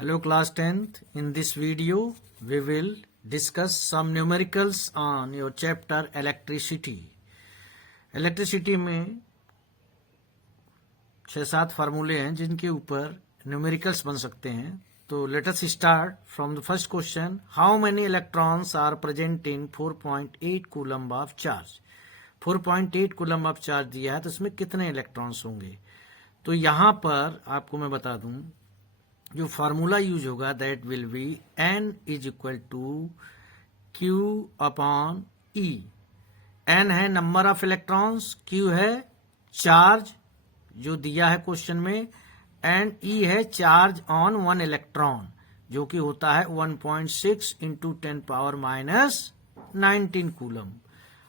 Hello class 10th. In this video we will discuss some numericals on your chapter electricity. Electricity में 6-7 फार्मूले हैं जिनके ऊपर numericals बन सकते हैं. तो let us start from the first question. How many electrons are present in 4.8 coulomb of charge? 4.8 coulomb of charge दिया है तो इसमें कितने इलेक्ट्रॉन्स होंगे. तो यहां पर आपको मैं बता दूं जो फार्मूला यूज होगा that will be n is equal to q upon e. n है नंबर ऑफ इलेक्ट्रॉन्स, q है चार्ज जो दिया है क्वेश्चन में, एंड e है चार्ज ऑन वन इलेक्ट्रॉन जो कि होता है 1.6 इंटू 10 पावर माइनस 19 कूलम.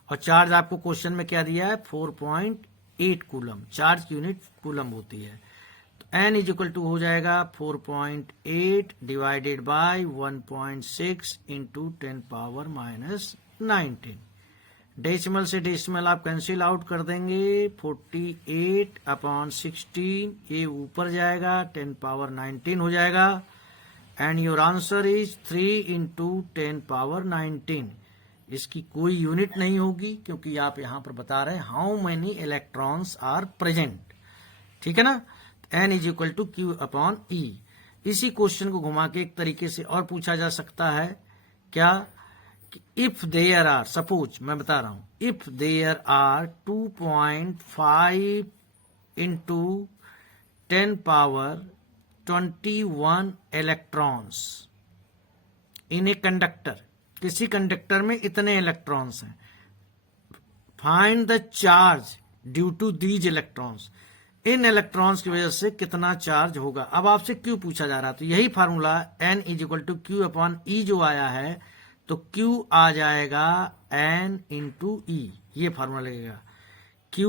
और चार्ज आपको क्वेश्चन में क्या दिया है 4.8 कूलम. चार्ज की यूनिट कूलम होती है. n इज इक्वल टू हो जाएगा 4.8 divided by 1.6 into 10 power minus 19. Decimal से डेसिमल आप कैंसिल आउट कर देंगे. 48 अपॉन 16 ये ऊपर जाएगा, 10 पावर 19 हो जाएगा. And your answer is 3 into 10 power 19. इसकी कोई यूनिट नहीं होगी क्योंकि आप यहां पर बता रहे हैं how many electrons are present. ठीक है ना. n is equal to Q upon E. इसी क्वेश्चन को घुमा के एक तरीके से और पूछा जा सकता है क्या, इफ देयर आर, सपोज मैं बता रहा हूं, if there are 2.5 into 10 power 21 electrons in a conductor. किसी कंडक्टर में इतने इलेक्ट्रॉन्स हैं. Find the charge due to these electrons. इन इलेक्ट्रॉन्स की वजह से कितना चार्ज होगा. अब आपसे क्यू पूछा जा रहा है तो यही formula n is equal to Q upon E जो आया है तो q आ जाएगा n इंटू ई. ये फार्मूला लगेगा q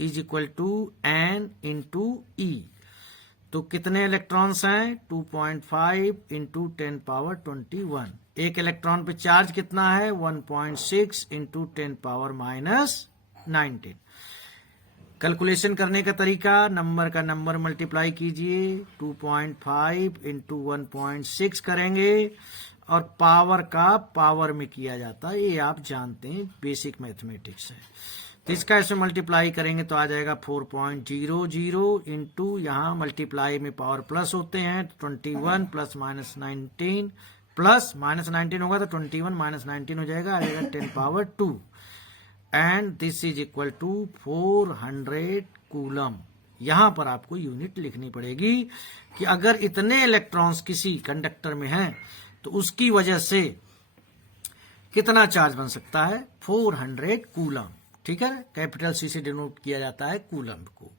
is equal to n into E. तो कितने इलेक्ट्रॉन्स हैं 2.5 इंटू 10 पावर 21. एक इलेक्ट्रॉन पे चार्ज कितना है 1.6 इंटू 10 पावर माइनस 19. कैलकुलेशन करने का तरीका, नंबर का नंबर मल्टीप्लाई कीजिए, 2.5 इंटू 1.6 करेंगे और पावर का पावर में किया जाता है. ये आप जानते हैं, बेसिक मैथमेटिक्स है. तो इसका ऐसे मल्टीप्लाई करेंगे तो आ जाएगा 4.00 इंटू, यहाँ मल्टीप्लाई में पावर प्लस होते हैं 21 प्लस माइनस 19 प्लस माइनस 19 होगा तो 21 माइनस 19 हो जाएगा, आ जाएगा 10 power 2. And this is equal to 400 coulomb. यहां पर आपको यूनिट लिखनी पड़ेगी कि अगर इतने इलेक्ट्रॉन्स किसी कंडक्टर में हैं तो उसकी वजह से कितना चार्ज बन सकता है 400 कूलम. ठीक है, कैपिटल सी से डिनोट किया जाता है कूलम को.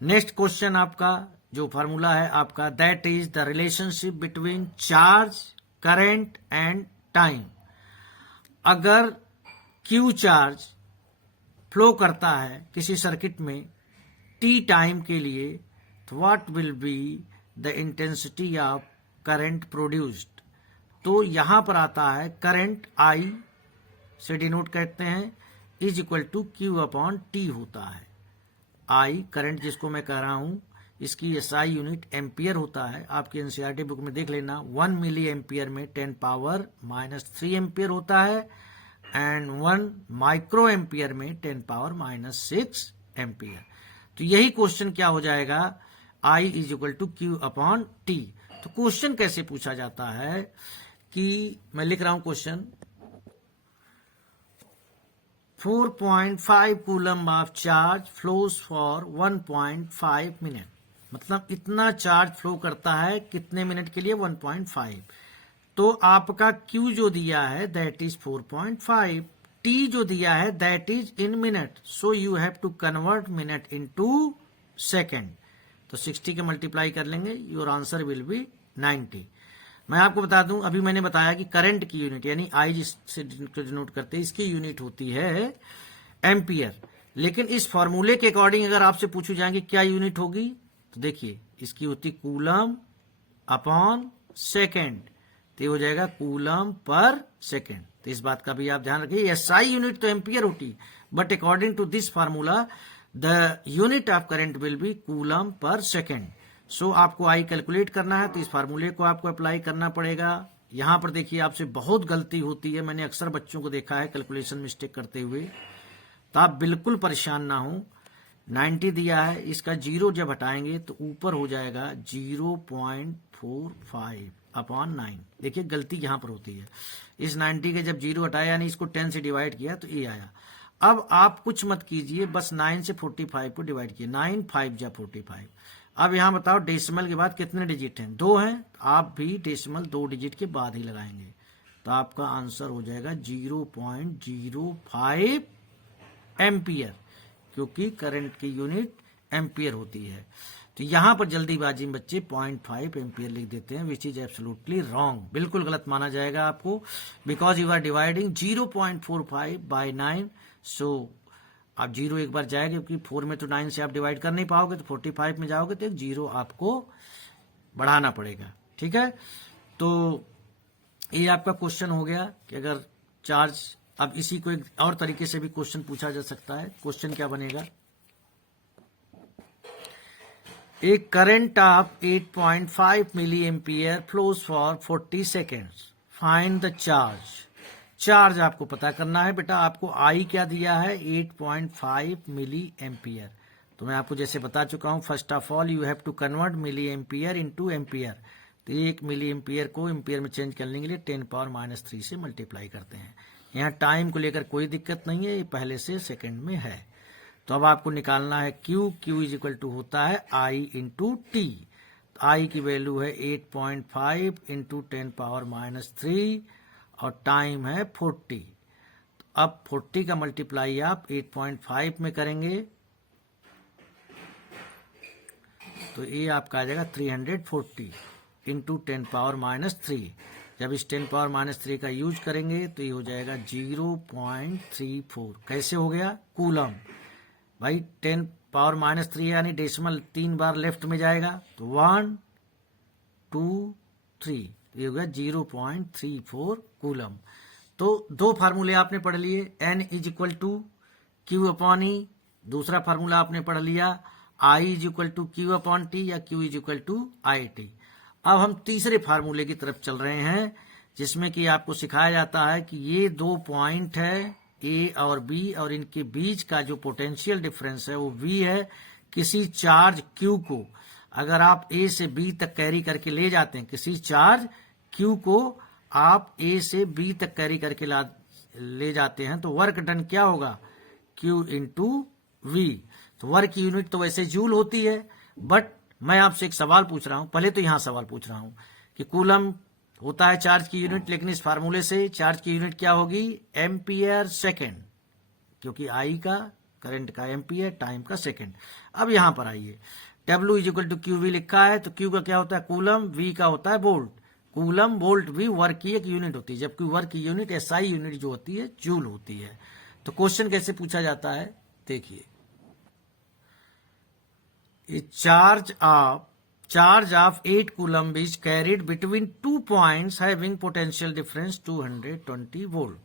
नेक्स्ट क्वेश्चन आपका जो फार्मूला है आपका, that is the relationship between charge, current and time. अगर क्यू चार्ज फ्लो करता है किसी सर्किट में टी टाइम के लिए तो what will be the intensity of current produced. तो यहां पर आता है करंट आई से डिनोट करते हैं is equal to Q upon T होता है. आई करंट जिसको मैं कह रहा हूं इसकी एसआई यूनिट एम्पियर होता है. आपकी एनसीईआरटी बुक में देख लेना, 1 मिली एम्पियर में 10 पावर माइनस 3 एम्पियर होता है एंड 1 माइक्रो एम्पियर में 10 पावर माइनस 6 एम्पियर. तो यही क्वेश्चन क्या हो जाएगा, I is equal to Q upon T. तो क्वेश्चन कैसे पूछा जाता है कि मैं लिख रहा हूं question, 4.5 coulomb of charge flows for 1.5 minute. मतलब इतना चार्ज फ्लो करता है कितने मिनट के लिए 1.5. तो आपका Q जो दिया है दैट इज 4.5, T जो दिया है that is in minute. So you have to convert minute into second. तो 60 के मल्टीप्लाई कर लेंगे, योर आंसर विल बी 90. मैं आपको बता दूं, अभी मैंने बताया कि करंट की यूनिट यानी आई जिससे डिनोट करते हैं इसकी यूनिट होती है एम्पियर. लेकिन इस फॉर्मूले के अकॉर्डिंग अगर आपसे पूछी जाएंगे क्या यूनिट होगी तो देखिए इसकी होती कूलम अपॉन सेकेंड. तो हो जाएगा कूलम पर सेकेंड. तो इस बात का भी आप ध्यान रखिए, एसआई यूनिट तो एम्पियर होती but according to this formula the unit of current will be coulomb per second. So आपको आई कैलकुलेट करना है तो इस फार्मूले को आपको अप्लाई करना पड़ेगा। यहां पर देखिए आपसे बहुत गलती होती है, मैंने अक्सर बच्चों को देखा है कैलकुलेशन मिस्टेक करते हुए, तो आप बिल्कुल परेशान ना हो। 90 दिया है, इसका जीरो जब हटाएंगे तो ऊपर हो जाएगा 0.45 अपॉन 9। देखिए गलती यहां पर होती है, इस 90 के जब जीरो हटाया यानी इसको 10 से डिवाइड किया तो ये आया। अब आप कुछ मत कीजिए, बस 9 से 45 को डिवाइड कीजिए, 9 5 जा 45। अब यहां बताओ डेसिमल के बाद कितने डिजिट हैं, 2 हैं, आप भी डेसिमल 2 डिजिट के बाद ही लगाएंगे, तो आपका आंसर हो जाएगा 0.05 एम्पियर, क्योंकि करंट की यूनिट एम्पियर होती है। तो यहां पर जल्दीबाजी में बच्चे 0.5 एम्पियर लिख देते हैं, विच इज एब्सोल्युटली रॉन्ग, बिल्कुल गलत माना जाएगा आपको, because you are dividing 0.45 by 9। सो आप जीरो एक बार जाएंगे, क्योंकि 4 में तो 9 से आप डिवाइड कर नहीं पाओगे, तो 45 में जाओगे तो एक जीरो आपको बढ़ाना पड़ेगा। ठीक है, तो ये आपका क्वेश्चन हो गया कि अगर चार्ज, अब इसी को एक और तरीके से भी क्वेश्चन पूछा जा सकता है। क्वेश्चन क्या बनेगा, एक current of 8.5 milli ampere flows for 40 seconds, find the charge. Charge आपको पता करना है बेटा, आपको आई क्या दिया है 8.5 मिली एम्पियर, तो मैं आपको जैसे बता चुका हूं, first of all you have to convert milli ampere into ampere. तो 1 मिली एम्पियर को एम्पियर में चेंज करने के लिए 10⁻³ से मल्टीप्लाई करते हैं। यहाँ टाइम को लेकर कोई दिक्कत नहीं है, ये पहले से सेकंड में है। तो अब आपको निकालना है Q, Q is equal to होता है I इंटू टी। आई की वैल्यू है 8.5 इंटू 10⁻³ और टाइम है 40। तो अब 40 का मल्टीप्लाई आप 8.5 में करेंगे तो ये आपका आ जाएगा 340 इंटू 10⁻³। जब इस 10⁻³ का यूज करेंगे तो ये हो जाएगा 0.34। कैसे हो गया, कूलम भाई 10⁻³ यानी डेसिमल 3 बार लेफ्ट में जाएगा, तो 1 2 3, ये हो गया 0.34 कूलम। तो दो फार्मूले आपने पढ़ लिए, N is equal to Q upon E, दूसरा फार्मूला आपने पढ़ लिया I is equal to Q upon T या Q is equal to IT। अब हम तीसरे फार्मूले की तरफ चल रहे हैं, जिसमें कि आपको सिखाया जाता है कि ये दो पॉइंट है A और B, और इनके बीच का जो पोटेंशियल डिफरेंस है वो V है। किसी चार्ज Q को अगर आप A से B तक कैरी करके ले जाते हैं, किसी चार्ज Q को आप A से B तक कैरी करके ले जाते हैं, तो वर्क डन क्या होगा, Q इंटू V। तो वर्क की यूनिट तो वैसे जूल होती है, बट मैं आपसे एक सवाल पूछ रहा हूं, पहले तो यहां सवाल पूछ रहा हूं कि कूलम होता है चार्ज की यूनिट, लेकिन इस फार्मूले से चार्ज की यूनिट क्या होगी, एम्पियर सेकेंड, क्योंकि आई का करंट का एम्पियर, टाइम का सेकेंड। अब यहां पर आइए, W is equal to QV लिखा है, तो Q का क्या होता है कूलम, V का होता है volt. Coulomb volt V work की एक यूनिट होती है, जबकि वर्क की यूनिट SI यूनिट जो होती है जूल होती है। तो क्वेश्चन कैसे पूछा जाता है, देखिए, charge of 8 coulomb is carried between 2 points having potential difference 220 volt।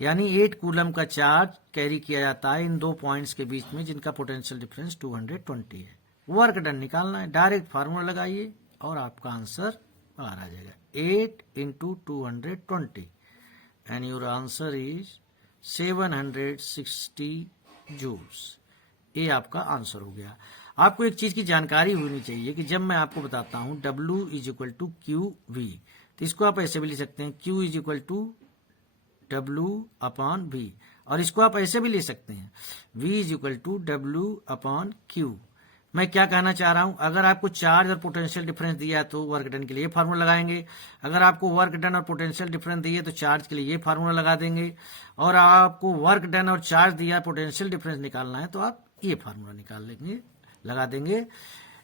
यानी 8 कूलम का चार्ज कैरी किया जाता है इन दो पॉइंट्स के बीच में, जिनका पोटेंशियल डिफरेंस 220 है। वर्क डन निकालना है, डायरेक्ट फार्मूला लगाइए और आपका आंसर बाहर आ जाएगा, 8 into 220 and your answer is 760 joules. ये आपका आंसर हो गया। आपको एक चीज की जानकारी होनी चाहिए कि जब मैं आपको बताता हूं W is equal to QV, तो इसको आप ऐसे भी लिख सकते हैं Q is equal to W upon V, और इसको आप ऐसे भी ले सकते हैं V is equal to W upon Q। मैं क्या कहना चाह रहा हूं, अगर आपको चार्ज और पोटेंशियल डिफरेंस दिया है तो वर्क डन के लिए फार्मूला लगाएंगे, अगर आपको वर्क डन और पोटेंशियल डिफरेंस दिए तो चार्ज के लिए ये फार्मूला लगा देंगे, और आपको वर्क डन और चार्ज दिया पोटेंशियल डिफरेंस निकालना है तो आप ये फार्मूला निकाल लेंगे, लगा देंगे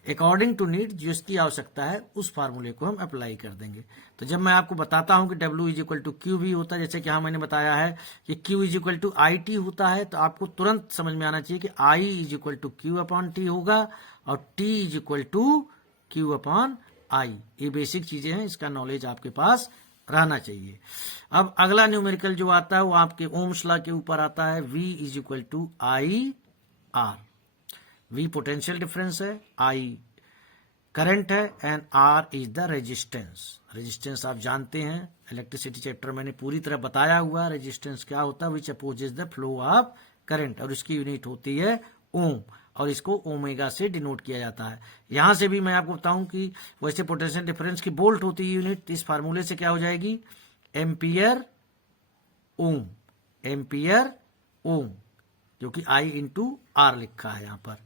अकॉर्डिंग टू नीड, जिसकी आवश्यकता है उस फार्मूले को हम अप्लाई कर देंगे। तो जब मैं आपको बताता हूं कि W is equal to QV होता है, जैसे कि हाँ मैंने बताया है कि Q is equal to IT होता है, तो आपको तुरंत समझ में आना चाहिए कि I is equal to Q upon T होगा और T is equal to Q upon I। ये बेसिक चीजें हैं, इसका नॉलेज आपके पास रहना चाहिए। अब अगला न्यूमेरिकल जो आता है वो आपके ओम्स लॉ के ऊपर आता है, V is equal to IR। V potential difference है, I करंट है and R is the resistance. Resistance आप जानते हैं, इलेक्ट्रिसिटी चैप्टर मैंने पूरी तरह बताया हुआ है रेजिस्टेंस क्या होता है, which opposes the flow of current, और इसकी यूनिट होती है ओम, और इसको ओमेगा से डिनोट किया जाता है। यहां से भी मैं आपको बताऊं कि वैसे पोटेंशियल डिफरेंस की वोल्ट होती है यूनिट, इस फार्मूले से क्या हो जाएगी, एम्पियर ओम, एम्पियर ओम, जो कि I इंटू आर लिखा है यहाँ पर।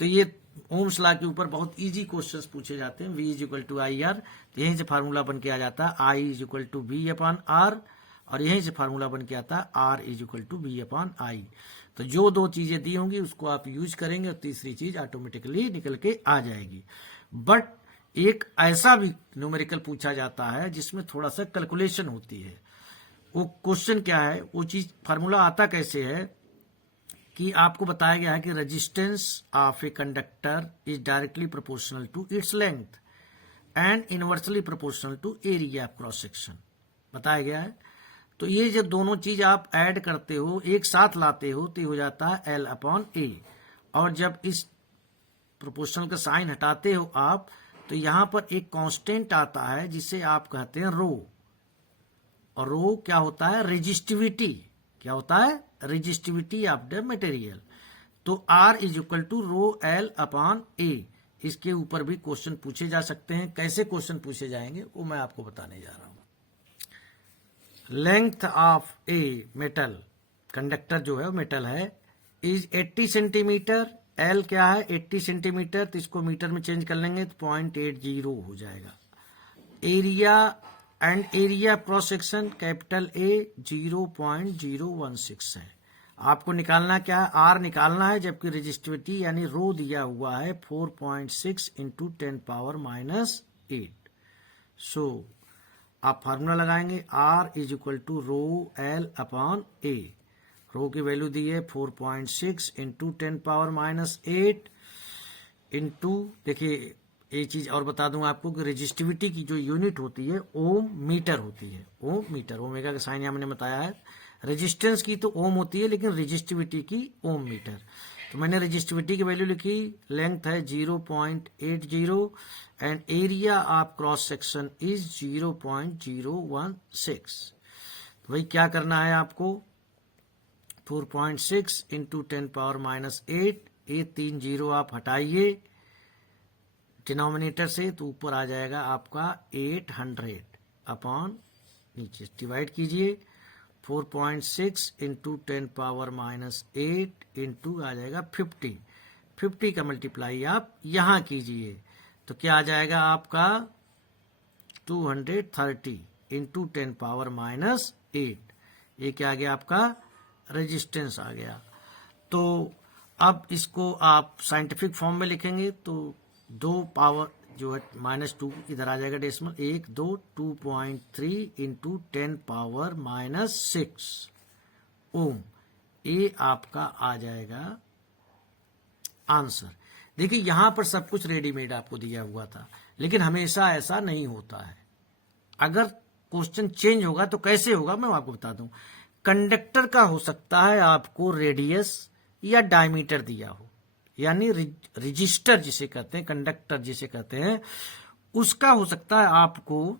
तो ये ओम्स लॉ के ऊपर बहुत इजी क्वेश्चंस पूछे जाते हैं। V is equal to I R, तो यहीं से फार्मूला बन के आ जाता है I is equal to V upon R, और यहीं से फार्मूला बन के आता है R is equal to V upon I. तो जो दो चीजें दी होंगी उसको आप यूज करेंगे और तीसरी चीज ऑटोमेटिकली निकल के आ जाएगी। बट एक ऐसा भी न्यूमेरिकल पूछा जाता है जिसमें थोड़ा सा कैलकुलेशन होती है। वो क्वेश्चन क्या है, वो चीज फार्मूला आता कैसे है कि आपको बताया गया है कि resistance of a conductor is directly proportional to its length and inversely proportional to area of cross section बताया गया है। तो ये जब दोनों चीज आप ऐड करते हो, एक साथ लाते हो, तो हो जाता है L अपॉन ए, और जब इस प्रोपोर्शनल का साइन हटाते हो आप, तो यहां पर एक कांस्टेंट आता है जिसे आप कहते हैं रो, और रो क्या होता है, रेजिस्टिविटी। क्या होता है, रेजिस्टिविटी ऑफ द मटेरियल। तो R is equal to rho L upon A. इसके ऊपर भी क्वेश्चन पूछे जा सकते हैं। कैसे क्वेश्चन पूछे जाएंगे वो मैं आपको बताने जा रहा हूं। Length of a metal, conductor जो है वो मेटल है, इज 80 सेंटीमीटर। L क्या है, 80 सेंटीमीटर, तो इसको मीटर में चेंज कर लेंगे तो 0.80 हो जाएगा। Area and area cross section capital A 0.016 है। आपको निकालना क्या है, R निकालना है, जबकि रेजिस्टिविटी यानी रो दिया हुआ है 4.6 इंटू 10 पावर माइनस 8। सो आप फार्मूला लगाएंगे R is equal to rho L upon A. Rho की वैल्यू दी है 4.6 इंटू 10 पावर माइनस 8 इंटू, देखिए ये चीज और बता दूं आपको कि रेजिस्टिविटी की जो यूनिट होती है ओम मीटर होती है। ओम मीटर, ओमेगा का साइन यहां मैंने बताया है। रेजिस्टेंस की तो ओम होती है, लेकिन रेजिस्टिविटी की ओम मीटर। तो मैंने रेजिस्टिविटी की वैल्यू लिखी, लेंथ है 0.80 and area of cross section is 0.016। तो भाई क्या करना है आपको, 4.6 इंटू 10 पावर माइनस 8, ये 3 जीरो आप हटाइए डिनोमिनेटर से, तो ऊपर आ जाएगा आपका 800 अपॉन, नीचे डिवाइड कीजिए 4.6 इंटू 10 पावर माइनस 8 इंटू आ जाएगा 50 का मल्टीप्लाई आप यहां कीजिए, तो क्या आ जाएगा आपका 230 इंटू 10 पावर माइनस 8। ये क्या आ गया आपका, रेजिस्टेंस आ गया। तो अब इसको आप साइंटिफिक फॉर्म में लिखेंगे तो 2 पावर जो है -2 इधर आ जाएगा डेसिमल, 1 2 2.3 इंटू 10 पावर माइनस 6 ओम। ये आपका आ जाएगा आंसर। देखिए यहां पर सब कुछ रेडीमेड आपको दिया हुआ था, लेकिन हमेशा ऐसा नहीं होता है। अगर क्वेश्चन चेंज होगा तो कैसे होगा मैं आपको बता दूं। कंडक्टर का हो सकता है आपको रेडियस या डायमीटर दिया हो, यानी रजिस्टर जिसे कहते हैं, कंडक्टर जिसे कहते हैं, उसका हो सकता है आपको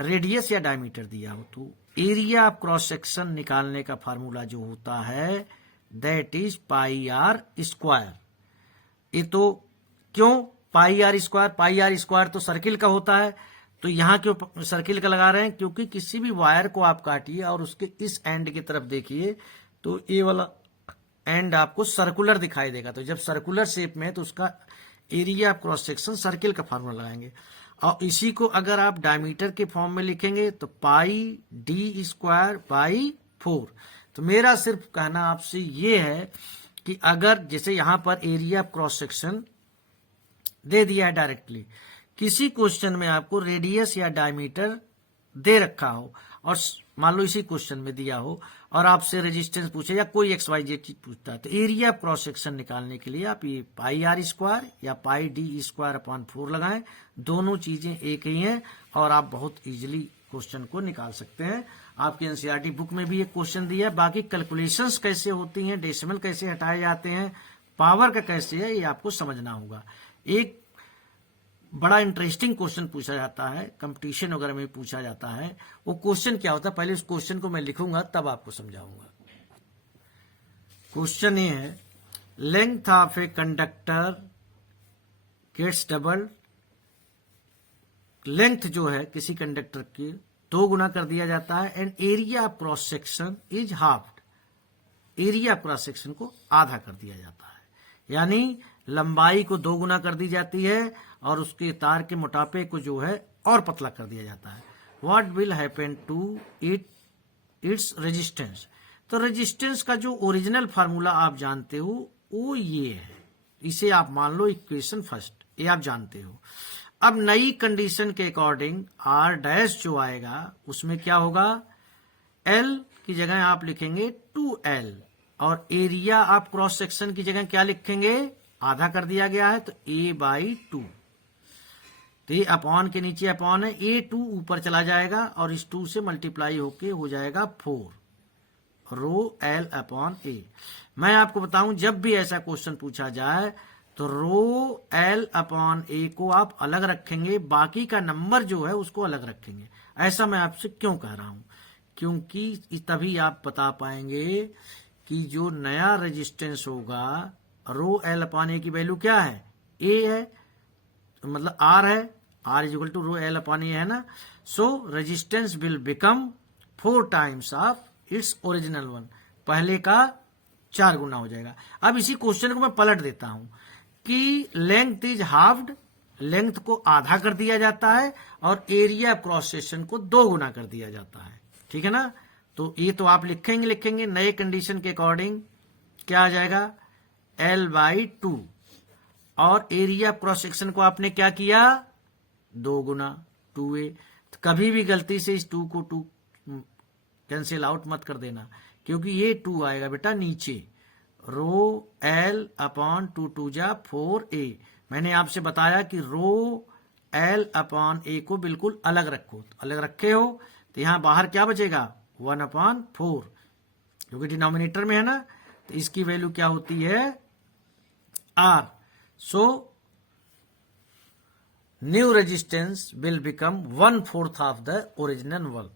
रेडियस या डायमीटर दिया हो। तो एरिया ऑफ क्रॉस सेक्शन निकालने का फार्मूला जो होता है that is pi R square. ये तो क्यों पाई आर स्क्वायर तो सर्किल का होता है, तो यहां क्यों सर्किल का लगा रहे हैं, क्योंकि किसी भी वायर को आप काटिए और उसके इस एंड की तरफ देखिए तो ये वाला एंड आपको सर्कुलर दिखाई देगा। तो जब सर्कुलर शेप में है तो उसका area of cross section circle का फार्मूला लगाएंगे। और इसी को अगर आप डायमीटर के फॉर्म में लिखेंगे तो पाई डी स्क्वायर बाई 4। तो मेरा सिर्फ कहना आपसे ये है कि अगर जैसे यहां पर एरिया ऑफ क्रॉस सेक्शन दे दिया है डायरेक्टली, किसी क्वेश्चन में आपको रेडियस या डायमीटर दे रखा हो और मान लो इसी क्वेश्चन में दिया हो और आपसे रेजिस्टेंस पूछे या कोई XYZ चीज पूछता है, तो एरिया क्रॉस सेक्शन निकालने के लिए आप ये पाई आर स्क्वायर या पाई डी स्क्वायर अपॉन 4 लगाएं। दोनों चीजें एक ही हैं और आप बहुत इजीली क्वेश्चन को निकाल सकते हैं। आपकी एनसीईआरटी बुक में भी ये क्वेश्चन दिया है। बाकी कैलकुलेशंस कैसे होती हैं, डेसिमल कैसे हटाए जाते हैं, पावर का कैसे है, ये आपको समझना होगा। एक बड़ा इंटरेस्टिंग क्वेश्चन पूछा जाता है, कंपटीशन वगैरह में पूछा जाता है। वो क्वेश्चन क्या होता है, पहले उस क्वेश्चन को मैं लिखूंगा तब आपको समझाऊंगा। क्वेश्चन ये है, length of a conductor gets double. Length जो है किसी कंडक्टर की 2 गुना कर दिया जाता है, and area of cross section is halved. Area cross section को आधा कर दिया जाता है, यानी लंबाई को 2 गुना कर दी जाती है और उसके तार के मोटापे को जो है और पतला कर दिया जाता है। What will happen to its resistance. तो रेजिस्टेंस का जो ओरिजिनल फार्मूला आप जानते हो वो ये है, इसे आप मान लो इक्वेशन फर्स्ट, ये आप जानते हो। अब नई कंडीशन के अकॉर्डिंग आर डैश जो आएगा उसमें क्या होगा, एल की जगह आप लिखेंगे 2L, और एरिया आप क्रॉस सेक्शन की जगह क्या लिखेंगे, आधा कर दिया गया है तो A/2। तो ये अपॉन के नीचे अपॉन है, A2 ऊपर चला जाएगा और इस 2 से मल्टीप्लाई होके हो जाएगा 4 रो L अपॉन A। मैं आपको बताऊं, जब भी ऐसा क्वेश्चन पूछा जाए तो रो L अपॉन A को आप अलग रखेंगे, बाकी का नंबर जो है उसको अलग रखेंगे। ऐसा मैं आपसे क्यों कह रहा हूं, क्योंकि तभी आप बता पाएंगे कि जो नया रेजिस्टेंस होगा, रो L अपॉन A की वैल्यू क्या है, A है, मतलब R है, R is equal to rho L upon A है ना। So resistance will become 4 times of its original one, पहले का 4 गुना हो जाएगा। अब इसी क्वेश्चन को मैं पलट देता हूं कि लेंथ इज हाफ्ड, लेंथ को आधा कर दिया जाता है और एरिया क्रॉस सेक्शन को 2 गुना कर दिया जाता है, ठीक है ना। तो ये तो आप लिखेंगे नए कंडीशन के अकॉर्डिंग क्या आ जाएगा, L/2, और एरिया क्रॉस सेक्शन को आपने क्या किया, 2 गुना 2A। तो कभी भी गलती से इस 2 को 2 कैंसिल आउट मत कर देना, क्योंकि ये 2 आएगा बेटा नीचे, रो L अपॉन 2 2 जा 4A। मैंने आपसे बताया कि रो L अपॉन A को बिल्कुल अलग रखो, तो अलग रखे हो तो यहां बाहर क्या बचेगा, 1/4, क्योंकि डिनोमिनेटर में है ना। तो इसकी वैल्यू क्या होती है, R। So new resistance will become 1/4 of the original one.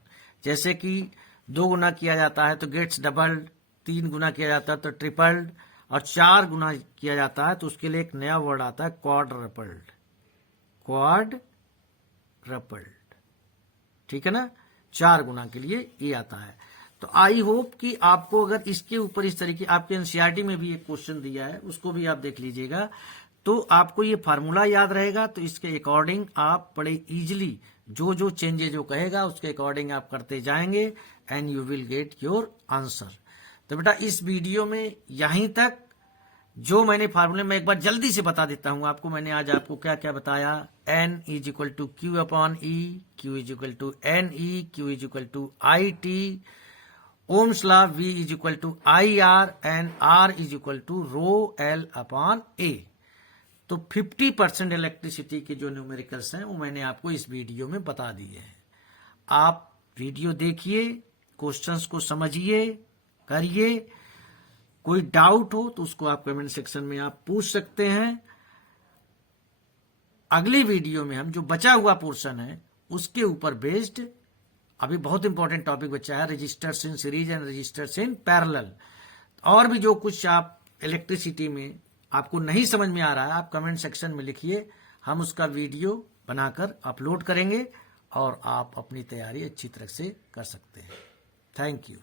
जैसे कि 2 गुना किया जाता है तो गेट्स डबल्ड, 3 गुना किया जाता है तो ट्रिपल्ड, और 4 गुना किया जाता है तो उसके लिए एक नया वर्ड आता है क्वाड्रपल्ड, क्वाड्रपल्ड, ठीक है ना। 4 गुना के लिए ये आता है। तो आई होप कि आपको अगर इसके ऊपर इस तरीके, आपके एनसीईआरटी में भी एक क्वेश्चन दिया है उसको भी आप देख लीजिएगा, तो आपको ये फार्मूला याद रहेगा। तो इसके अकॉर्डिंग आप बड़े इजीली जो जो चेंजेस जो कहेगा उसके अकॉर्डिंग आप करते जाएंगे and you will get your answer. तो बेटा इस वीडियो में यहीं तक। जो मैंने फार्मूले में एक बार जल्दी से बता देता हूं आपको, मैंने आज आपको क्या क्या बताया, N is equal to Q upon E, Q is equal to NE, Q is equal to IT, ohm's law V is equal to IR, and R is equal to rho L upon A। तो 50% electricity के जो numericals हैं वो मैंने आपको इस video में बता दिए हैं। आप वीडियो देखिए, क्वेश्चंस को समझिए, करिए। कोई डाउट हो तो उसको आप कमेंट सेक्शन में आप पूछ सकते हैं। अगली वीडियो में हम जो बचा हुआ पोर्शन है उसके ऊपर बेस्ड, अभी बहुत इंपॉर्टेंट टॉपिक बचा है, resistors in series and resistors in parallel. और भी जो कुछ आप इलेक्ट्रिसिटी में आपको नहीं समझ में आ रहा है आप कमेंट सेक्शन में लिखिए, हम उसका वीडियो बनाकर अपलोड करेंगे और आप अपनी तैयारी अच्छी तरह से कर सकते हैं। Thank you.